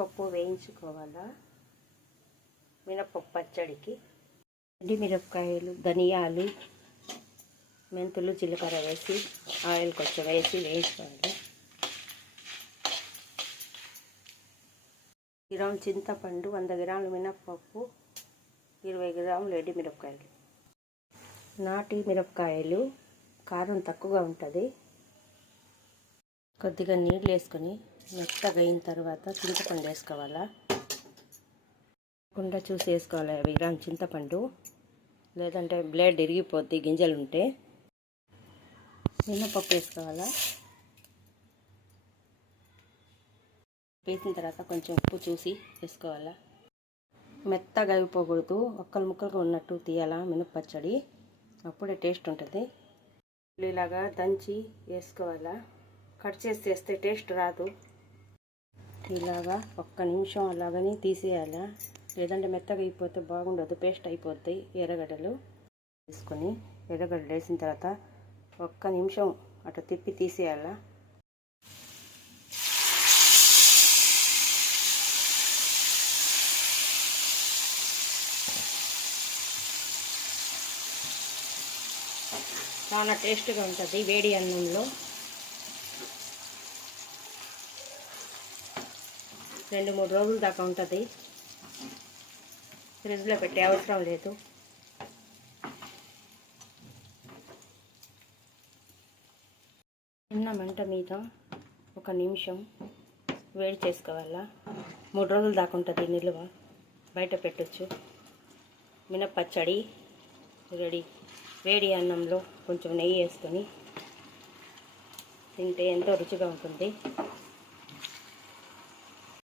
పప్పు వేయించుకోవాలా. మినపప్పు పచ్చడికి మిరపకాయలు, ధనియాలు, మెంతులు, జీలకర్ర వేసి ఆయిల్ కొంచెం వేసి వేయించుకోవాలి. గ్రాముల చింతపండు, 100 గ్రాముల మినపప్పు, 20 గ్రాములు ఎండు మిరపకాయలు. నాటి మిరపకాయలు కారం తక్కువగా ఉంటుంది. కొద్దిగా నీళ్ళు వేసుకొని మెత్తగా అయిన తర్వాత చింతపండు వేసుకోవాలా. కుండా చూసి వేసుకోవాలి 50 గ్రాముల చింతపండు, లేదంటే బ్లేడ్ ఇరిగిపోద్ది గింజలు ఉంటే. మినపప్పు వేసుకోవాలా. వేసిన తర్వాత కొంచెం ఉప్పు చూసి వేసుకోవాలా. మెత్తగా అయిపోకూడదు, ఒక్కలు ముక్కలుగా ఉన్నట్టు తీయాలా మినపచ్చడి, అప్పుడే టేస్ట్ ఉంటుంది. ఇలాగా దంచి వేసుకోవాలా. కట్ చేసి వేస్తే టేస్ట్ రాదు. ఇలాగా 1 నిమిషం అలాగని తీసేయాలా, లేదంటే మెత్తగా అయిపోతే బాగుండదు, పేస్ట్ అయిపోద్ది. ఎర్రగడ్డలు వేసుకొని ఎర్రగడ్డలు వేసిన తర్వాత 1 నిమిషం అటు తిప్పి తీసేయాలా. చాలా టేస్ట్గా ఉంటుంది వేడి అన్నంలో. 2-3 రోజుల దాకా ఉంటుంది. ఫ్రిడ్జ్లో పెట్టే అవసరం లేదు. చిన్న మంట మీద 1 నిమిషం వేడి చేసుకోవాలా. 3 రోజుల దాకా ఉంటుంది నిల్వ, బయట పెట్టచ్చు. మినపచ్చడి రెడీ. వేడి అన్నంలో కొంచెం నెయ్యి వేసుకొని తింటే ఎంతో రుచిగా ఉంటుంది.